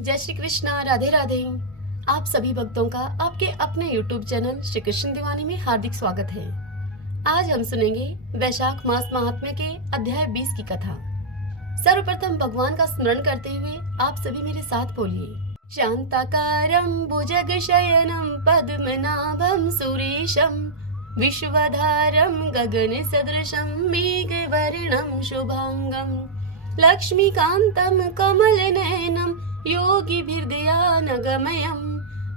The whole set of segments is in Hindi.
जय श्री कृष्णा, राधे राधे। आप सभी भक्तों का आपके अपने YouTube चैनल श्री कृष्ण दीवानी में हार्दिक स्वागत है। आज हम सुनेंगे वैशाख मास महात्म्य के अध्याय 20 की कथा। सर्वप्रथम भगवान का स्मरण करते हुए आप सभी मेरे साथ बोलिए। शांताकारं भुजगशयनं पद्मनाभं सुरेशं विश्वधारं गगनसदृशं मेघवर्णं शुभांगं लक्ष्मीकान्तं कमलनयनं योगिभिर्दयानगमयं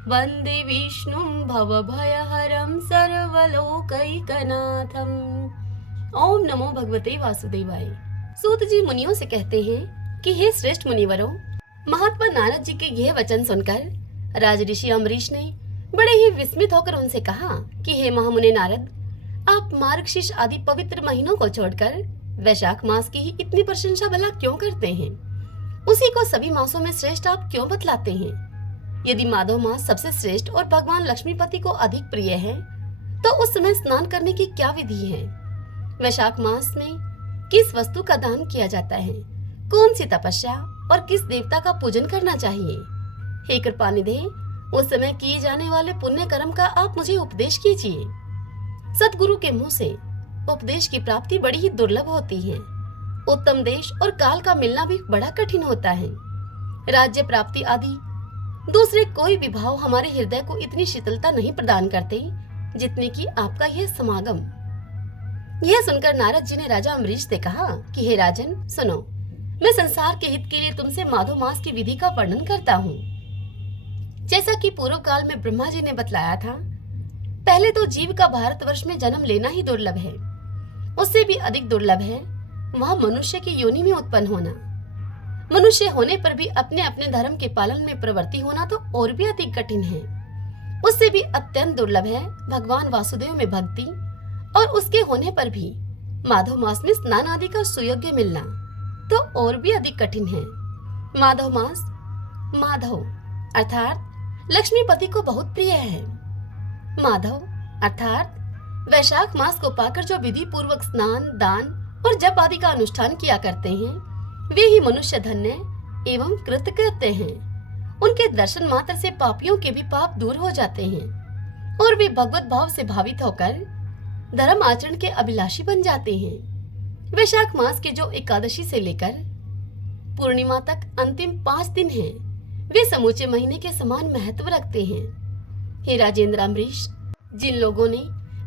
वन्दे विष्णुं भवभयहरं सर्वलोकैकनाथम्। ओम नमो भगवते वासुदेवाय। सूत जी मुनियों से कहते हैं कि हे श्रेष्ठ मुनिवरों, महात्मा नारद जी के यह वचन सुनकर राजऋषि अम्बरीश ने बड़े ही विस्मित होकर उनसे कहा कि हे महामुनि नारद, आप मार्गशीर्ष आदि पवित्र महीनों को छोड़कर वैशाख मास की ही इतनी प्रशंसा भला क्यों करते हैं? उसी को सभी मासों में श्रेष्ठ आप क्यों बतलाते हैं? यदि माधव मास सबसे श्रेष्ठ और भगवान लक्ष्मीपति को अधिक प्रिय है, तो उस समय स्नान करने की क्या विधि है? वैशाख मास में किस वस्तु का दान किया जाता है? कौन सी तपस्या और किस देवता का पूजन करना चाहिए? हे कृपानिधे, उस समय किए जाने वाले पुण्य कर्म का आप मुझे उपदेश कीजिए। सतगुरु के मुंह से उपदेश की प्राप्ति बड़ी ही दुर्लभ होती है। उत्तम देश और काल का मिलना भी बड़ा कठिन होता है। राज्य प्राप्ति आदि दूसरे कोई भी भाव हमारे हृदय को इतनी शीतलता नहीं प्रदान करते जितने कि आपका यह समागम। यह सुनकर नारद जी ने राजा अम्बरीश से कहा कि हे राजन, सुनो, मैं संसार के हित के लिए तुमसे माधव मास की विधि का वर्णन करता हूँ। जैसा कि पूर्व काल में ब्रह्मा जी ने बतलाया था, पहले तो जीव का भारतवर्ष में जन्म लेना ही दुर्लभ है। उससे भी अधिक दुर्लभ है वह मनुष्य की योनि में उत्पन्न होना। मनुष्य होने पर भी अपने अपने धर्म के पालन में प्रवृत्ति होना तो और भी अधिक कठिन है। उससे भी अत्यंत दुर्लभ है भगवान वासुदेव में भक्ति, और उसके होने पर भी माधव मास में स्नान आदि का सुयोग्य मिलना तो और भी अधिक कठिन है। माधव मास, माधव अर्थात लक्ष्मीपति को बहुत प्रिय है। माधव अर्थात वैशाख मास को पाकर जो विधि पूर्वक स्नान, दान और जप आदि का अनुष्ठान किया करते हैं, वे ही मनुष्य धन्य एवं कृतकृत्य हैं। उनके दर्शन मात्र से पापियों के भी पाप दूर हो जाते हैं और वे भगवत भाव से भावित होकर धर्म आचरण के अभिलाषी बन जाते हैं। वैशाख मास के जो एकादशी से लेकर पूर्णिमा तक अंतिम 5 दिन हैं, वे समूचे महीने के समान महत्व रखते हैं। हे राजेंद्र अम्बरीश, जिन लोगों ने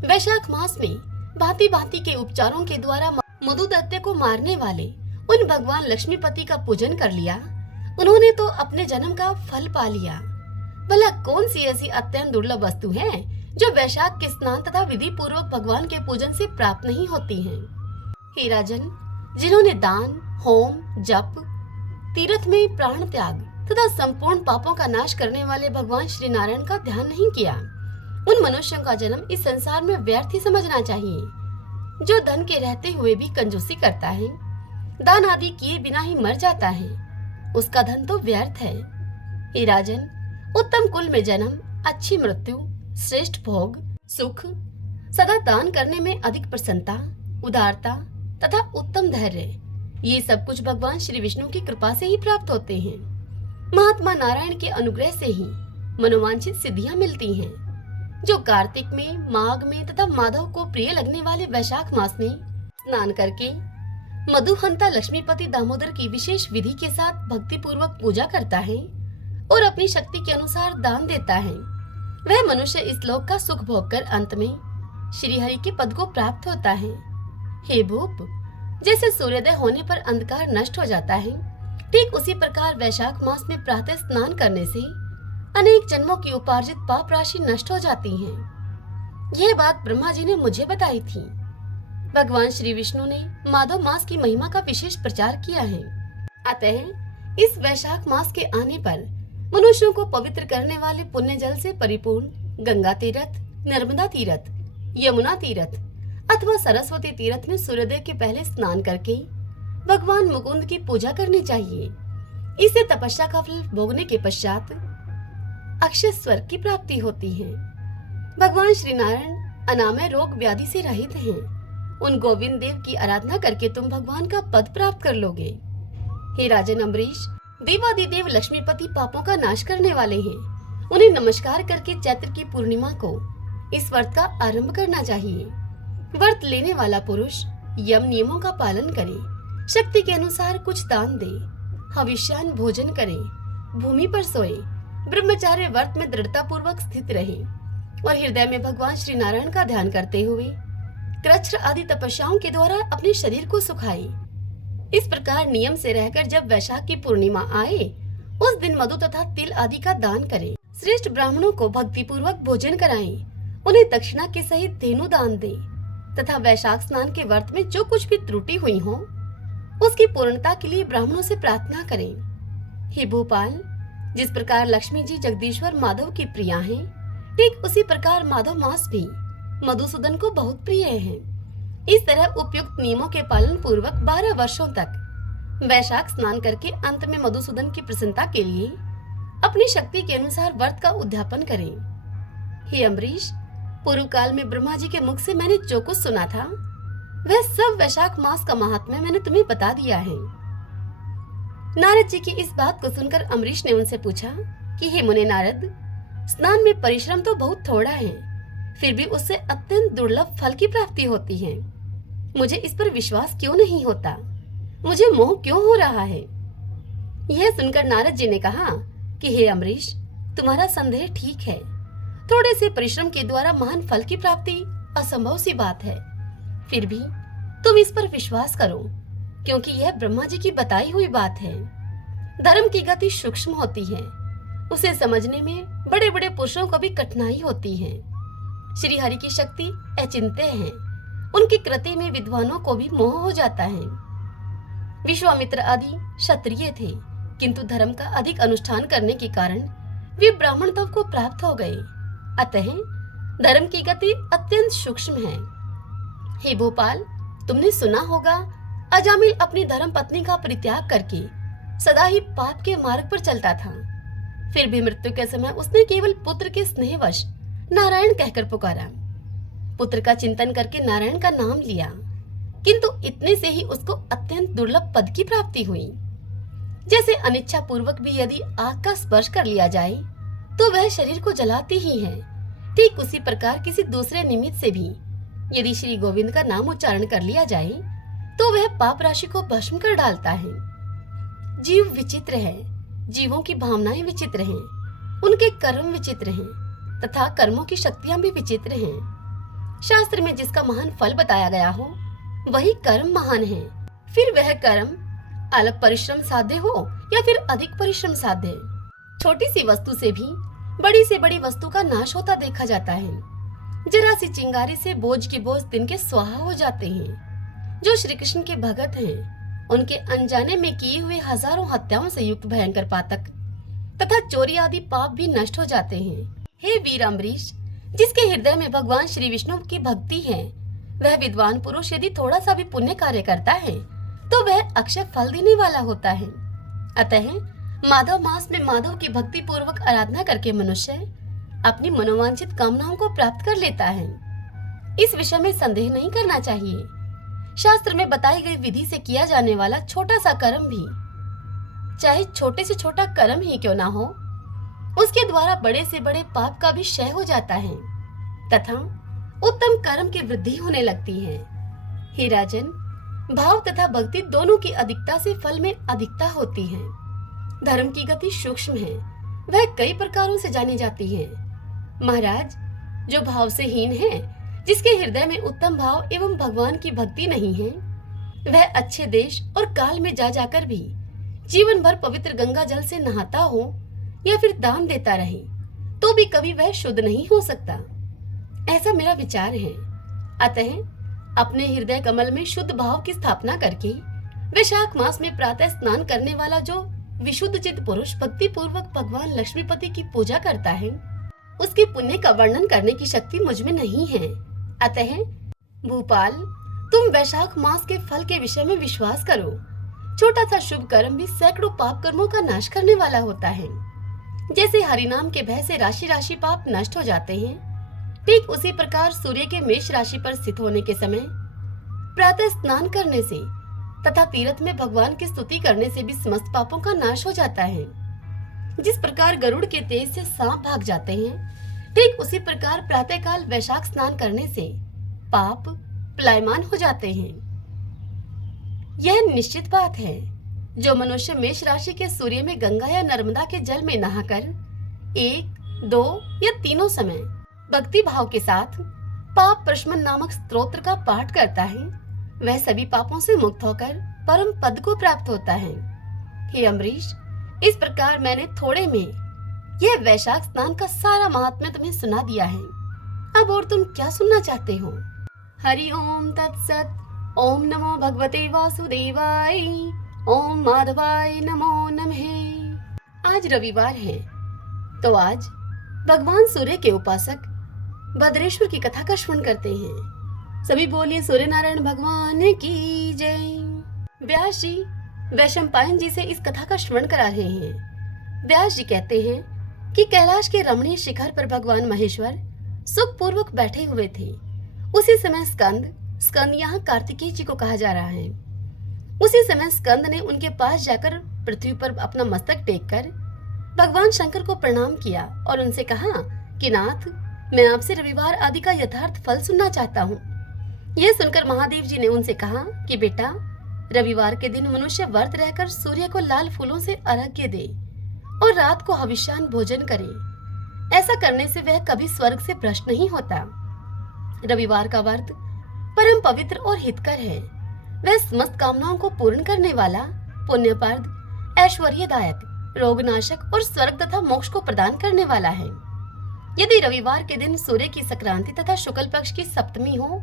वैशाख मास में भांति भांति के उपचारों के द्वारा मधु दैत्य को मारने वाले उन भगवान लक्ष्मीपति का पूजन कर लिया, उन्होंने तो अपने जन्म का फल पा लिया। भला कौन सी ऐसी अत्यंत दुर्लभ वस्तु है जो वैशाख के स्नान तथा विधि पूर्वक भगवान के पूजन से प्राप्त नहीं होती है? हे राजन, जिन्होंने दान, होम, जप, तीर्थ में प्राण त्याग तथा संपूर्ण पापों का नाश करने वाले भगवान श्री नारायण का ध्यान नहीं किया, उन मनुष्यों का जन्म इस संसार में व्यर्थ ही समझना चाहिए। जो धन के रहते हुए भी कंजूसी करता है, दान आदि किए बिना ही मर जाता है, उसका धन तो व्यर्थ है। हे राजन, उत्तम कुल में जन्म, अच्छी मृत्यु, श्रेष्ठ भोग, सुख, सदा दान करने में अधिक प्रसन्नता, उदारता तथा उत्तम धैर्य, ये सब कुछ भगवान श्री विष्णु की कृपा से ही प्राप्त होते हैं। महात्मा नारायण के अनुग्रह से ही मनोवांछित सिद्धियां मिलती हैं। जो कार्तिक में, माघ में तथा माधव को प्रिय लगने वाले वैशाख मास में स्नान करके मधुहंता लक्ष्मीपति दामोदर की विशेष विधि के साथ भक्ति पूर्वक पूजा करता है और अपनी शक्ति के अनुसार दान देता है, वह मनुष्य इस लोक का सुख भोग कर अंत में श्री हरि के पद को प्राप्त होता है। हे भूप, जैसे सूर्योदय होने पर अंधकार नष्ट हो जाता है, ठीक उसी प्रकार वैशाख मास में प्रातः स्नान करने से अनेक जन्मों की उपार्जित पाप राशि नष्ट हो जाती है। यह बात ब्रह्मा जी ने मुझे बताई थी। भगवान श्री विष्णु ने माधव मास की महिमा का विशेष प्रचार किया है। अतः इस वैशाख मास के आने पर मनुष्यों को पवित्र करने वाले पुण्य जल से परिपूर्ण गंगा तीर्थ, नर्मदा तीर्थ, यमुना तीर्थ अथवा सरस्वती तीर्थ में सूर्योदय के पहले स्नान करके भगवान मुकुंद की पूजा करनी चाहिए। इससे तपस्या का फल भोगने के पश्चात अक्षय स्वर्ग की प्राप्ति होती है। भगवान श्री नारायण अनामय रोग व्याधि से रहित हैं। उन गोविंद देव की आराधना करके तुम भगवान का पद प्राप्त कर लोगे। हे राजन अम्बरीश, देवादिदेव लक्ष्मीपति पापों का नाश करने वाले हैं। उन्हें नमस्कार करके चैत्र की पूर्णिमा को इस व्रत का आरंभ करना चाहिए। व्रत लेने वाला पुरुष यम नियमों का पालन करे, शक्ति के अनुसार कुछ दान दे, हविष्यान भोजन करे, भूमि पर सोए, ब्रह्मचार्य व्रत में दृढ़ता पूर्वक स्थित रहे और हृदय में भगवान श्री नारायण का ध्यान करते हुए कृच्छ्र आदि तपस्याओं के द्वारा अपने शरीर को सुखाए। इस प्रकार नियम से रहकर जब वैशाख की पूर्णिमा आए उस दिन मधु तथा तिल आदि का दान करें। श्रेष्ठ ब्राह्मणों को भक्ति पूर्वक भोजन कराएं, उन्हें दक्षिणा के सहित धेनु दान दें तथा वैशाख स्नान के व्रत में जो कुछ भी त्रुटि हुई हो उसकी पूर्णता के लिए ब्राह्मणों से प्रार्थना करें। हे भोपाल, जिस प्रकार लक्ष्मी जी जगदीश्वर माधव की प्रिया हैं, ठीक उसी प्रकार माधव मास भी मधुसूदन को बहुत प्रिय है। इस तरह उपयुक्त नियमों के पालन पूर्वक 12 वर्षों तक वैशाख स्नान करके अंत में मधुसूदन की प्रसन्नता के लिए अपनी शक्ति के अनुसार व्रत का उद्यापन करें। हे अम्बरीश, पूर्व काल में ब्रह्मा जी के मुख से मैंने जो कुछ सुना था वह सब वैशाख मास का महात्म्य मैंने तुम्हें बता दिया है। नारद जी की इस बात को सुनकर अम्बरीश ने उनसे पूछा कि हे मुने नारद, स्नान में परिश्रम तो बहुत थोड़ा है, फिर भी उससे अत्यंत दुर्लभ फल की प्राप्ति होती है। मुझे इस पर विश्वास क्यों नहीं होता? मुझे मोह क्यों हो रहा है? यह सुनकर नारद जी ने कहा कि हे अम्बरीश, तुम्हारा संदेह ठीक है। थोड़े से परिश्रम के द्वारा महान फल की प्राप्ति असंभव सी बात है। फिर भी तुम इस पर विश्वास करो, क्योंकि यह ब्रह्मा जी की बताई हुई बात है। धर्म की गति सूक्ष्म होती है, उसे समझने में बड़े बड़े पुरुषों को भी कठिनाई होती है। श्री हरि की शक्ति अचिंत्य है, उनकी कृति में विद्वानों को भी मोह हो जाता है। विश्वामित्र आदि क्षत्रिय थे, किंतु धर्म का अधिक अनुष्ठान करने के कारण वे ब्राह्मण तत्व को प्राप्त हो गए। अतः धर्म की गति अत्यंत सूक्ष्म है। हे भोपाल, तुमने सुना होगा अजामिल अपनी धर्म पत्नी का परित्याग करके सदा ही पाप के मार्ग पर चलता था। फिर भी मृत्यु के समय उसने केवल पुत्र के स्नेहवश नारायण कहकर पुकारा। पुत्र का चिंतन करके नारायण का नाम लिया, किंतु इतने से ही उसको अत्यंत दुर्लभ पद की प्राप्ति हुई। जैसे अनिच्छा पूर्वक भी यदि आग का स्पर्श कर लिया जाए तो वह शरीर को जलाती ही है, ठीक उसी प्रकार किसी दूसरे निमित्त से भी यदि श्री गोविंद का नाम उच्चारण कर लिया जाए तो वह पाप राशि को भस्म कर डालता है। जीव विचित्र है, जीवों की भावनाएं विचित्र हैं, उनके कर्म विचित्र हैं तथा कर्मों की शक्तियां भी विचित्र हैं। शास्त्र में जिसका महान फल बताया गया हो वही कर्म महान है। फिर वह कर्म अल्प परिश्रम साध्य हो या फिर अधिक परिश्रम साध्य, छोटी सी वस्तु से बड़ी वस्तु का नाश होता देखा जाता है। जरा सी चिंगारी से बोझ के बोझ दिन के स्वाहा हो जाते हैं। जो श्री कृष्ण के भगत हैं, उनके अनजाने में किए हुए हजारों हत्याओं से युक्त भयंकर पातक तथा चोरी आदि पाप भी नष्ट हो जाते हैं। हे वीर अम्बरीश, जिसके हृदय में भगवान श्री विष्णु की भक्ति है, वह विद्वान पुरुष यदि थोड़ा सा भी पुण्य कार्य करता है तो वह अक्षय फल देने वाला होता है। अतः माधव मास में माधव की भक्ति पूर्वक आराधना करके मनुष्य अपनी मनोवांछित कामनाओं को प्राप्त कर लेता है। इस विषय में संदेह नहीं करना चाहिए। शास्त्र में बताई गई विधि से किया जाने वाला छोटा सा कर्म भी, चाहे छोटे से छोटा कर्म ही क्यों ना हो, उसके द्वारा बड़े से बड़े पाप का भी क्षय हो जाता है तथा उत्तम कर्म की वृद्धि होने लगती है। हे राजन, भाव तथा भक्ति दोनों की अधिकता से फल में अधिकता होती है। धर्म की गति सूक्ष्म है, वह कई प्रकारों से जानी जाती है। महाराज, जो भाव से हीन है, जिसके हृदय में उत्तम भाव एवं भगवान की भक्ति नहीं है, वह अच्छे देश और काल में जा जाकर भी जीवन भर पवित्र गंगा जल से नहाता हो या फिर दान देता रहे तो भी कभी वह शुद्ध नहीं हो सकता। ऐसा मेरा विचार है। अतः अपने हृदय कमल में शुद्ध भाव की स्थापना करके वैशाख मास में प्रातः स्नान करने वाला जो विशुद्ध चित्त पुरुष भक्ति पूर्वक भगवान लक्ष्मीपति की पूजा करता है, उसके पुण्य का वर्णन करने की शक्ति मुझ में नहीं है। अतः भूपाल, तुम वैशाख मास के फल के विषय में विश्वास करो। छोटा सा शुभ कर्म भी सैकड़ों पाप कर्मों का नाश करने वाला होता है। जैसे हरिनाम के भय से राशि राशि पाप नष्ट हो जाते हैं, ठीक उसी प्रकार सूर्य के मेष राशि पर स्थित होने के समय प्रातः स्नान करने से तथा तीर्थ में भगवान की स्तुति करने से भी समस्त पापों का नाश हो जाता है। जिस प्रकार गरुड़ के तेज से सांप भाग जाते हैं, ठीक उसी प्रकार प्रातःकाल वैशाख स्नान करने से पाप पलायमान हो जाते हैं। यह निश्चित बात है, जो मनुष्य मेष राशि के सूर्य में गंगा या नर्मदा के जल में नहाकर 1, 2 या तीनों समय भक्ति भाव के साथ पाप प्रशमन नामक स्तोत्र का पाठ करता है, वह सभी पापों से मुक्त होकर परम पद को प्राप्त होता है। हे अम्बरीश, इस प्रकार मैंने थोड़े में यह वैशाख स्नान का सारा महात्म्य तुम्हें सुना दिया है। अब और तुम क्या सुनना चाहते हो? हरि ओम तत्सत। ओम नमो भगवते वासुदेवाय। ओम माधवाय नमो नमः। आज रविवार है, तो आज भगवान सूर्य के उपासक भद्रेश्वर की कथा का श्रवण करते हैं। सभी बोलिए सूर्य नारायण भगवान की जय। व्यास जी वैशंपायन जी से इस कथा का श्रवण करा रहे हैं। व्यास जी कहते हैं कि कैलाश के रमणीय शिखर पर भगवान महेश्वर सुखपूर्वक बैठे हुए थे। उसी समय स्कंद यहाँ कार्तिकेय जी को कहा जा रहा है। उसी समय स्कंद ने उनके पास जाकर पृथ्वी पर अपना मस्तक टेककर भगवान शंकर को प्रणाम किया और उनसे कहा कि नाथ, मैं आपसे रविवार आदि का यथार्थ फल सुनना चाहता हूँ। यह सुनकर महादेव जी ने उनसे कहा कि बेटा, रविवार के दिन मनुष्य व्रत रहकर सूर्य को लाल फूलों से अर्घ्य दे और रात को हविष्यान्न भोजन करे। ऐसा करने से वह कभी स्वर्ग से भ्रष्ट नहीं होता। रविवार का व्रत परम पवित्र और हितकर है। वह समस्त कामनाओं को पूर्ण करने वाला, पुण्यप्रद, ऐश्वर्यदायक, रोगनाशक और स्वर्ग तथा मोक्ष को प्रदान करने वाला है। यदि रविवार के दिन सूर्य की संक्रांति तथा शुक्ल पक्ष की सप्तमी हो,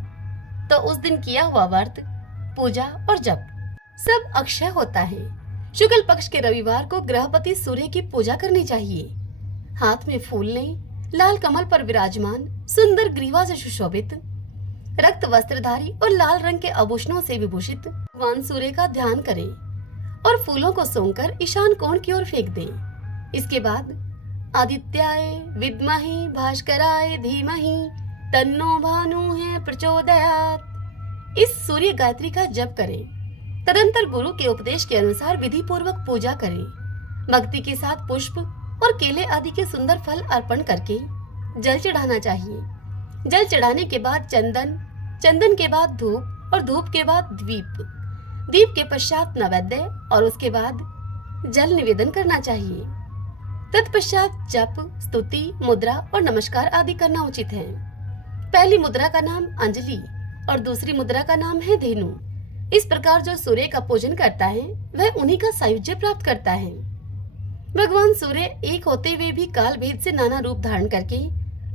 तो उस दिन किया हुआ व्रत, पूजा और जप सब अक्षय होता है। शुक्ल पक्ष के रविवार को ग्रहपति सूर्य की पूजा करनी चाहिए। हाथ में फूल लें, लाल कमल पर विराजमान, सुंदर ग्रीवा से सुशोभित, रक्त वस्त्रधारी और लाल रंग के आभूषणों से विभूषित भगवान सूर्य का ध्यान करें और फूलों को सोंकर ईशान कोण की ओर फेंक दें। इसके बाद आदित्याय विद्महि भास्कराय धीमहि तन्नो भानुः प्रचोदयात् इस सूर्य गायत्री का जप करें। तदंतर गुरु के उपदेश के अनुसार विधि पूर्वक पूजा करें। भक्ति के साथ पुष्प और केले आदि के सुंदर फल अर्पण करके जल चढ़ाना चाहिए। जल चढ़ाने के बाद चंदन, चंदन के बाद धूप और धूप के बाद दीप, दीप के पश्चात नैवेद्य और उसके बाद जल निवेदन करना चाहिए। तत्पश्चात जप, स्तुति, मुद्रा और नमस्कार आदि करना उचित है। पहली मुद्रा का नाम अंजलि और दूसरी मुद्रा का नाम है धेनु। इस प्रकार जो सूर्य का पूजन करता है, वह उन्हीं का सायुज्य प्राप्त करता है। भगवान सूर्य एक होते हुए भी काल भेद से नाना रूप धारण करके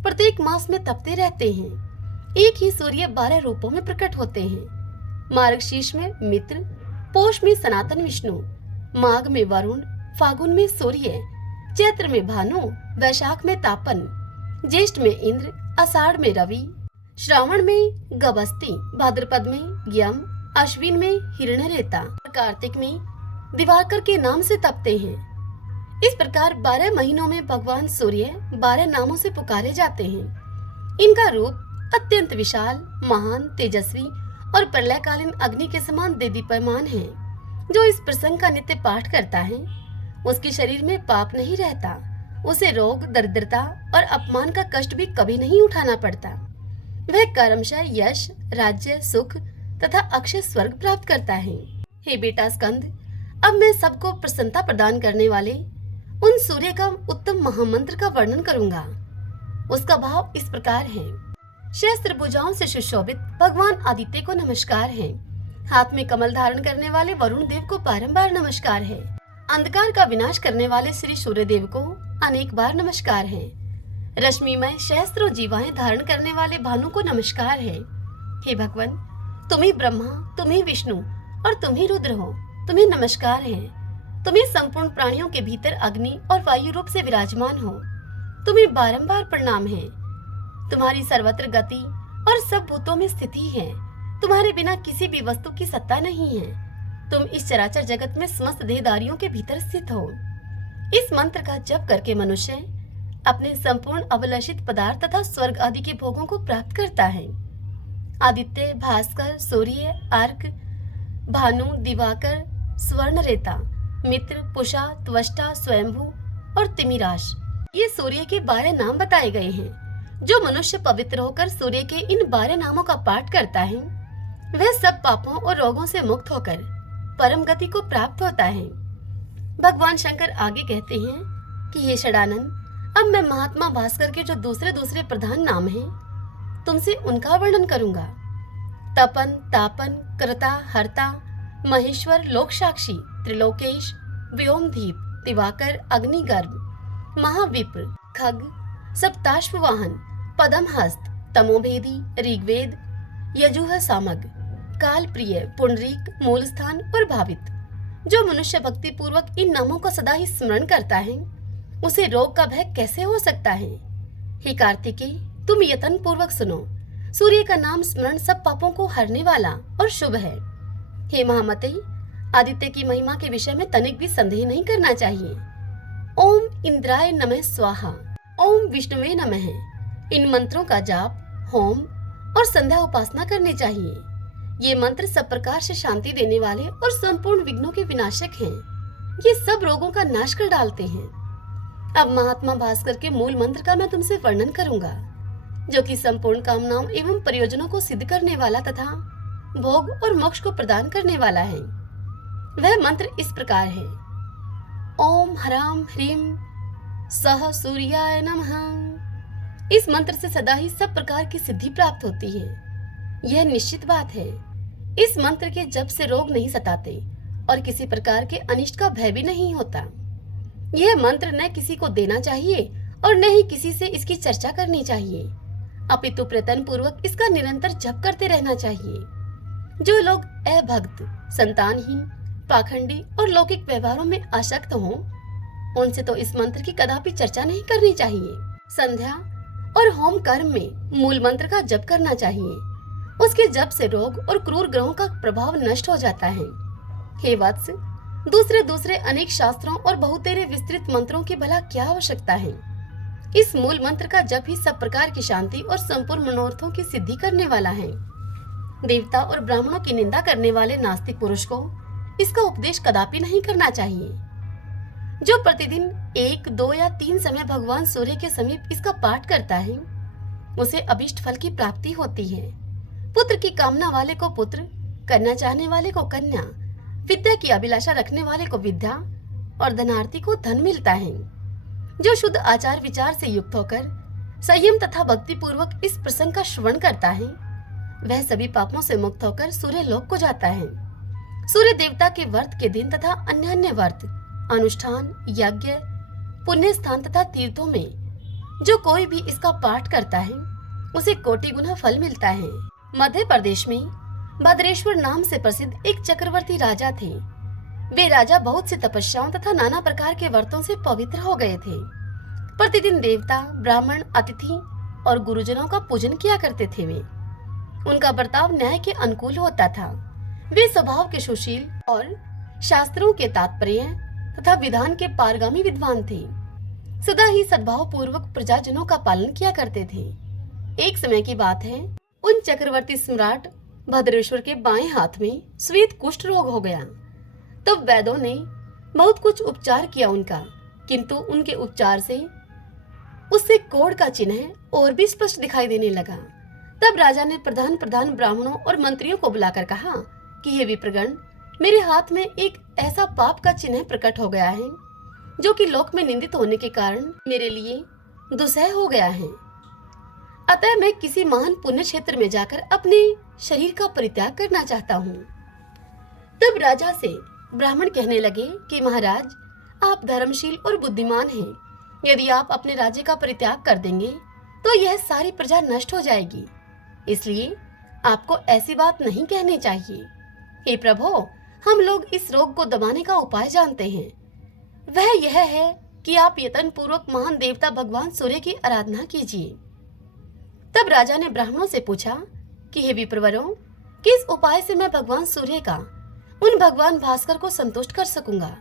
प्रत्येक मास में तपते रहते हैं। एक ही सूर्य 12 रूपों में प्रकट होते हैं। मार्गशीर्ष में मित्र, पोष में सनातन विष्णु, माघ में वरुण, फागुन में सूर्य, चैत्र में भानु, वैशाख में तापन, ज्येष्ठ में इंद्र, आषाढ़ में रवि, श्रावण में गबस्ती, भाद्रपद में यम, अश्विन में हिरण्यरेता, कार्तिक में दिवाकर के नाम से तपते हैं। इस प्रकार 12 महीनों में भगवान सूर्य 12 नामों से पुकारे जाते हैं। इनका रूप अत्यंत विशाल, महान, तेजस्वी और प्रलयकालीन अग्नि के समान देदीप्यमान है। जो इस प्रसंग का नित्य पाठ करता है, उसके शरीर में पाप नहीं रहता। उसे रोग, दरिद्रता और अपमान का कष्ट भी कभी नहीं उठाना पड़ता। वह कर्मशः यश, राज्य, सुख तथा अक्षय स्वर्ग प्राप्त करता है। हे बेटा स्कंद, अब मैं सबको प्रसन्नता प्रदान करने वाले उन सूर्य का उत्तम महामंत्र का वर्णन करूंगा। उसका भाव इस प्रकार है। शस्त्र भुजाओं से सुशोभित भगवान आदित्य को नमस्कार है। हाथ में कमल धारण करने वाले वरुण देव को बारंबार नमस्कार है। अंधकार का विनाश करने वाले श्री सूर्य देव को अनेक बार नमस्कार है। रश्मिमय सहस्त्रों जीवाएं धारण करने वाले भानु को नमस्कार है। हे भगवान, तुम ही ब्रह्मा, तुम ही विष्णु और तुम ही रुद्र हो। तुम्हें नमस्कार है। तुम्हें संपूर्ण प्राणियों के भीतर अग्नि और वायु रूप से विराजमान हो। तुम्हें बारंबार प्रणाम है। तुम्हारी सर्वत्र गति और सब भूतों में स्थिति है। तुम्हारे बिना किसी भी वस्तु की सत्ता नहीं है। तुम इस चराचर जगत में समस्त देहधारियों के भीतर स्थित हो। इस मंत्र का जप करके मनुष्य अपने संपूर्ण अभिलषित पदार्थ तथा स्वर्ग आदि के भोगों को प्राप्त करता है। आदित्य, भास्कर, सूर्य, अर्क, भानु, दिवाकर, स्वर्णरेता, मित्र, पुषा, त्वष्टा, स्वयंभू और तिमिराश, ये सूर्य के 12 नाम बताए गए हैं। जो मनुष्य पवित्र होकर सूर्य के इन 12 नामों का पाठ करता है वह सब पापों और रोगों से मुक्त होकर परम गति को प्राप्त होता है। भगवान शंकर आगे कहते हैं कि हे षडानंद, अब मैं महात्मा भास्कर के जो दूसरे दूसरे प्रधान नाम हैं तुमसे उनका वर्णन करूंगा। तपन, तापन, कर्ता, हर्ता, महेश्वर, लोक साक्षी, त्रिलोकेश, व्योमदीप, दिवाकर, अग्निगर्भ, महाविप्र, खग, सप्ताश्ववाहन, पदमहस्त, तमोभेदी, ऋग्वेद, यजुः सामग, काल प्रिय, पुंडरीक, मूलस्थान और भावित। जो मनुष्य भक्ति पूर्वक इन नामों को सदा ही स्मरण करता है उसे रोग का भय कैसे हो सकता है। हे कार्तिकेय, तुम यत्न पूर्वक सुनो। सूर्य का नाम स्मरण सब पापों को हरने वाला और शुभ है। हे महामते, आदित्य की महिमा के विषय में तनिक भी संदेह नहीं करना चाहिए। ओम इंद्राय नमः स्वाहा, ओम विष्णुवे नमः, इन मंत्रों का जाप, होम और संध्या उपासना करनी चाहिए। ये मंत्र सब प्रकार से शांति देने वाले और संपूर्ण विघ्नों के विनाशक हैं। ये सब रोगों का नाश कर डालते हैं। अब महात्मा भास्कर के मूल मंत्र का मैं तुमसे वर्णन करूंगा, जो कि संपूर्ण कामनाओं एवं प्रयोजनों को सिद्ध करने वाला तथा भोग और मोक्ष को प्रदान करने वाला है। वह मंत्र इस प्रकार है। ओम ह्रां ह्रीं सह सूर्याय नमः। इस मंत्र से सदा ही सब प्रकार की सिद्धि प्राप्त होती है। यह निश्चित बात है। इस मंत्र के जप से रोग नहीं सताते और किसी प्रकार के अनिष्ट का भय भी नहीं होता। यह मंत्र न किसी को देना चाहिए और न ही किसी से इसकी चर्चा करनी चाहिए, अपितु प्रयत्न पूर्वक इसका निरंतर जप करते रहना चाहिए। जो लोग अभक्त, संतानहीन, पाखंडी और लौकिक व्यवहारों में आसक्त हों, उनसे तो इस मंत्र की कदापि चर्चा नहीं करनी चाहिए। संध्या और होम कर्म में मूल मंत्र का जप करना चाहिए। उसके जप से रोग और क्रूर ग्रहों का प्रभाव नष्ट हो जाता है। हे वत्स, दूसरे अनेक शास्त्रों और बहुतेरे विस्तृत मंत्रों की भला क्या आवश्यकता है। इस मूल मंत्र का जप ही सब प्रकार की शांति और संपूर्ण मनोरथों की सिद्धि करने वाला है। देवता और ब्राह्मणों की निंदा करने वाले नास्तिक पुरुष को इसका उपदेश कदापि नहीं करना चाहिए। जो प्रतिदिन 1, 2 या 3 समय भगवान सूर्य के समीप इसका पाठ करता है उसे अभिष्ट फल की प्राप्ति होती है। पुत्र की कामना वाले को पुत्र, कन्या चाहने वाले को कन्या, विद्या की अभिलाषा रखने वाले को विद्या और धनार्थी को धन मिलता है। जो शुद्ध आचार विचार से युक्त होकर संयम तथा भक्ति पूर्वक इस प्रसंग का श्रवण करता है वह सभी पापों से मुक्त होकर सूर्य लोक को जाता है। सूर्य देवता के व्रत के दिन तथा अन्य व्रत, अनुष्ठान, यज्ञ, पुण्य स्थान तथा तीर्थों में जो कोई भी इसका पाठ करता है उसे कोटि गुना फल मिलता है। मध्य प्रदेश में भद्रेश्वर नाम से प्रसिद्ध एक चक्रवर्ती राजा थे। वे राजा बहुत सी तपस्याओं तथा नाना प्रकार के व्रतों से पवित्र हो गए थे। प्रतिदिन देवता, ब्राह्मण, अतिथि और गुरुजनों का पूजन किया करते थे। वे उनका बर्ताव न्याय के अनुकूल होता था। वे स्वभाव के सुशील और शास्त्रों के तात्पर्य तथा विधान के पारगामी विद्वान थे। सदा ही सद्भाव पूर्वक प्रजाजनों का पालन किया करते थे। एक समय की बात है, उन चक्रवर्ती सम्राट भद्रेश्वर के बाएं हाथ में श्वेत कुष्ठ रोग हो गया। तब वैद्यों ने बहुत कुछ उपचार किया उनका, किंतु उनके उपचार से उससे कोढ़ का चिन्ह और भी स्पष्ट दिखाई देने लगा। तब राजा ने प्रधान ब्राह्मणों और मंत्रियों को बुलाकर कहा कि हे विप्रगण, मेरे हाथ में एक ऐसा पाप का चिन्ह प्रकट हो गया है जो कि लोक में निंदित होने के कारण मेरे लिए दुस्सह हो गया है। अतः मैं किसी महान पुण्य क्षेत्र में जाकर अपने शरीर का परित्याग करना चाहता हूँ। तब राजा से ब्राह्मण कहने लगे कि महाराज, आप धर्मशील और बुद्धिमान हैं। यदि आप अपने राज्य का परित्याग कर देंगे तो यह सारी प्रजा नष्ट हो जाएगी, इसलिए आपको ऐसी बात नहीं कहनी चाहिए। हे प्रभो, हम लोग इस रोग को दबाने का उपाय जानते हैं। वह यह है कि आप यत्न पूर्वक महान देवता भगवान सूर्य की आराधना कीजिए। तब राजा ने ब्राह्मणों से पूछा कि हे विप्रवरों, किस उपाय से मैं भगवान सूर्य का, उन भगवान भास्कर को संतुष्ट कर सकूंगा।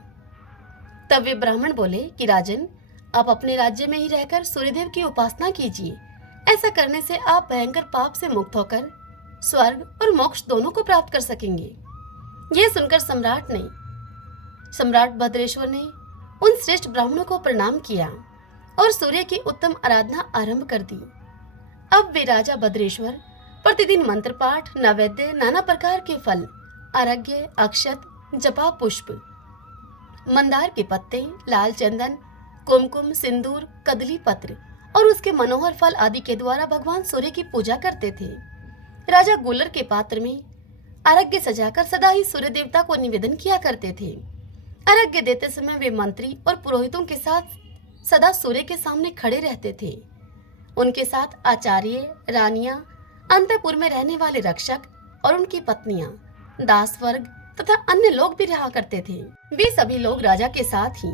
तब वे ब्राह्मण बोले कि राजन, आप अपने राज्य में ही रहकर सूर्यदेव की उपासना कीजिए। ऐसा करने से आप भयंकर पाप से मुक्त होकर स्वर्ग और मोक्ष दोनों को प्राप्त कर सकेंगे। यह सुनकर सम्राट भद्रेश्वर ने उन श्रेष्ठ ब्राह्मणों को प्रणाम किया और सूर्य की उत्तम आराधना आरंभ कर दी। अब वे राजा भद्रेश्वर प्रतिदिन मंत्र पाठ, नैवेद्य, नाना प्रकार के फल, अर्घ्य, अक्षत, जपा पुष्प, मंदार के पत्ते, लाल चंदन, कुमकुम, सिंदूर, कदली पत्र और उसके मनोहर फल आदि के द्वारा भगवान सूर्य की पूजा करते थे। राजा गुलर के पात्र में अर्घ्य सजाकर सदा ही सूर्य देवता को निवेदन किया करते थे। अर्घ्य देते समय वे मंत्री और पुरोहितों के साथ सदा सूर्य के सामने खड़े रहते थे। उनके साथ आचार्य, रानियां, अंतपुर में रहने वाले रक्षक और उनकी पत्नियां, दास वर्ग तथा अन्य लोग भी रहा करते थे। वे सभी लोग राजा के साथ ही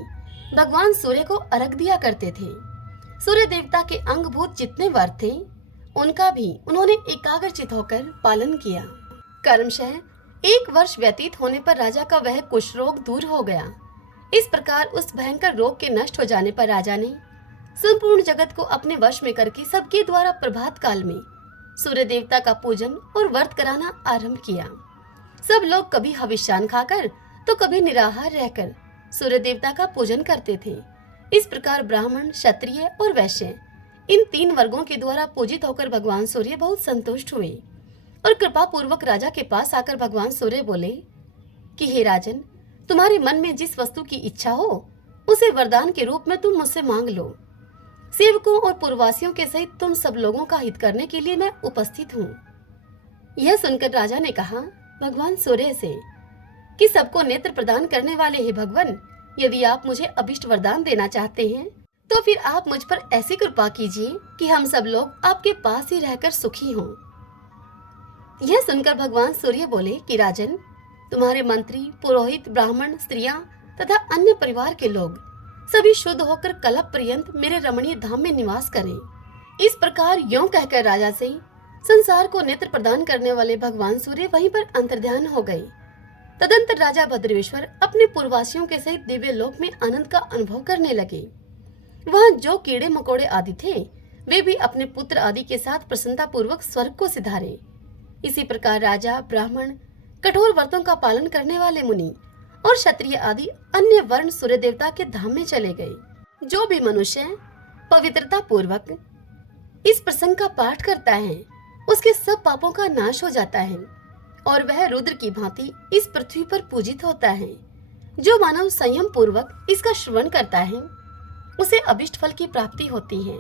भगवान सूर्य को अर्घ दिया करते थे। सूर्य देवता के अंगभूत जितने वर थे उनका भी उन्होंने एकाग्रचित होकर पालन किया। कर्मशः 1 वर्ष व्यतीत होने पर राजा का वह कुष्ठ रोग दूर हो गया। इस प्रकार उस भयंकर रोग के नष्ट हो जाने पर राजा ने संपूर्ण जगत को अपने वश में करके सबके द्वारा प्रभात काल में सूर्य देवता का पूजन और व्रत कराना आरंभ किया। सब लोग कभी हविष्यान खाकर तो कभी निराहार रहकर सूर्य देवता का पूजन करते थे। इस प्रकार ब्राह्मण, क्षत्रिय और वैश्य इन 3 वर्गों के द्वारा पूजित होकर भगवान सूर्य बहुत संतुष्ट हुए और कृपा पूर्वक राजा के पास आकर भगवान सूर्य बोले कि हे राजन, तुम्हारे मन में जिस वस्तु की इच्छा हो उसे वरदान के रूप में तुम मुझसे मांग लो। सेवकों और पूर्ववासियों के सहित तुम सब लोगों का हित करने के लिए मैं उपस्थित हूँ। यह सुनकर राजा ने कहा भगवान सूर्य से कि सबको नेत्र प्रदान करने वाले हे भगवान, यदि आप मुझे अभिष्ट वरदान देना चाहते हैं तो फिर आप मुझ पर ऐसी कृपा कीजिए कि हम सब लोग आपके पास ही रहकर सुखी हों। यह सुनकर भगवान सूर्य बोले कि राजन, तुम्हारे मंत्री, पुरोहित, ब्राह्मण, स्त्रियां तथा अन्य परिवार के लोग सभी शुद्ध होकर कलप पर्यंत मेरे रमणीय धाम में निवास करें। इस प्रकार यों कहकर राजा से संसार को नेत्र प्रदान करने वाले भगवान सूर्य वहीं पर अंतर्ध्यान हो गए। तदंतर राजा भद्रेश्वर अपने पूर्ववासियों के सहित दिव्य लोक में आनंद का अनुभव करने लगे। वहाँ जो कीड़े मकोड़े आदि थे वे भी अपने पुत्र आदि के साथ प्रसन्नता पूर्वक स्वर्ग को सिधारे। इसी प्रकार राजा, ब्राह्मण, कठोर व्रतों का पालन करने वाले मुनि और क्षत्रिय आदि अन्य वर्ण सूर्य देवता के धाम में चले गए। जो भी मनुष्य पवित्रता पूर्वक इस प्रसंग का पाठ करता है उसके सब पापों का नाश हो जाता है और वह रुद्र की भांति इस पृथ्वी पर पूजित होता है। जो मानव संयम पूर्वक इसका श्रवण करता है उसे अभिष्ट फल की प्राप्ति होती है।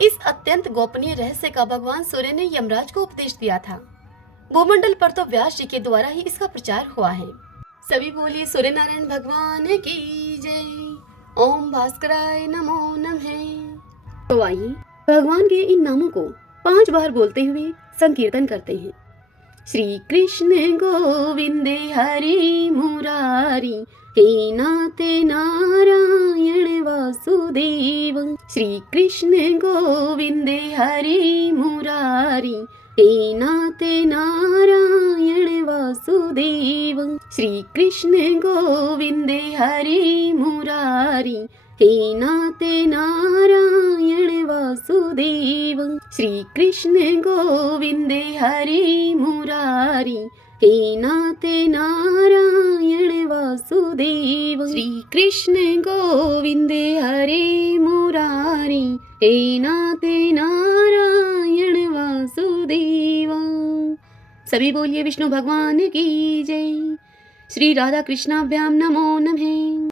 इस अत्यंत गोपनीय रहस्य का भगवान सूर्य ने यमराज को उपदेश दिया था। भूमंडल पर तो व्यास जी के द्वारा ही इसका प्रचार हुआ है। सभी बोलिए सूर्य नारायण भगवान की जय। ओम भास्कराय नमो नमः। तो आइए भगवान के इन नामों को 5 बार बोलते हुए संकीर्तन करते हैं। श्री कृष्ण गोविंद हरि मुरारी, हे नाथ नारायण वासुदेव। श्री कृष्ण गोविंद हरि मुरारी, हे नाथ नारायण वासुदेव। श्री कृष्ण गोविंद हरि मुरारी, हे नाथ नारायण वासुदेव। श्री कृष्ण गोविंद हरि मुरारी, हे नाथ नारायण वासुदेव। श्री कृष्ण गोविंद हरि मुरारी, हे नाथ नारायण वासुदेव। सभी बोलिए विष्णु भगवान की जय। श्री राधा कृष्णाभ्याम नमो नमः।